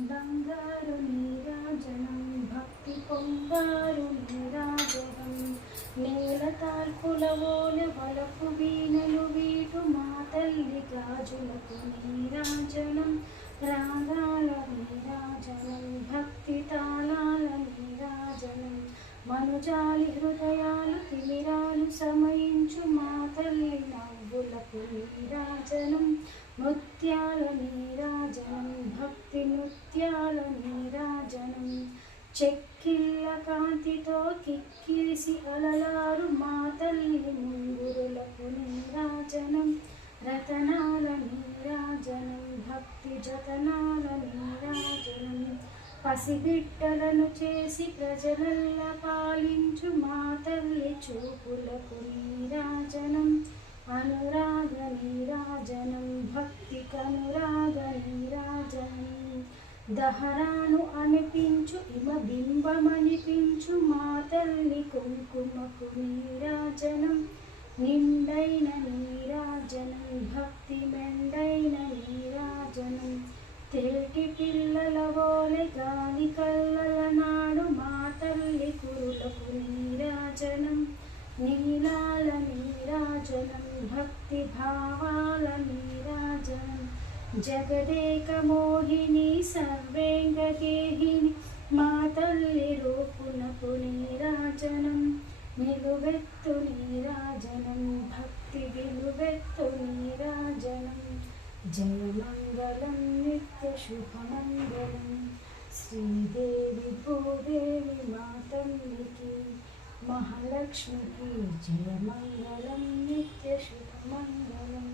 దంగారు నీరాజనం భక్తి పొంగారు నీరాజనం నేల తాల్పులవోల వలపు వీణలు వీటు మా తల్లి గాజులకు నీరాజనం రాగాల నీరాజనం భక్తి తాళాల నీరాజనం జాలి హృదయాలు తిమిరాలు సమయించు మా తల్లి నవ్వులకు నీరాజనం. నృత్యాల నీరాజనం భక్తి నృత్యాల నీరాజనం. చెక్కిళ్ళ కాంతితో కిక్కిలిసి అలలారు మా తల్లి ముంగురులకు నీరాజనం. రతనాల నీరాజనం భక్తి జతనాల నీరాజనం. పసిబిట్టలను చేసి ప్రజలల్ల పాలించు మా తల్లి చూపులకు నీరాజనం. అనురాగ నీరాజనం భక్తి కనురాగ నీరాజనం. దహరాను అనిపించు ఇమ బింబమనిపించు మా తల్లి కుంకుమకు నీరాజనం. నిండైన నీరాజనం భక్తి మెండైన నీరాజనం తేటి పిల్లల వోలె గాలి కల్లల నాడు మా తల్లి కురులకు నీరాజనం. నీలాల నీరాజనం భక్తి భావాల నీరాజనం. జగదేక మోహిని సర్వేంగకేహిని మా తల్లి రూపునకు నీరాజనం. నిలువెత్తు నీరాజనం భక్తి విలువెత్తు జయమంగళం నిత్య శుభమంగళం శ్రీదేవి భూదేవి మా తల్లికి మహాలక్ష్మికి జయమంగళం నిత్య శుభమంగళం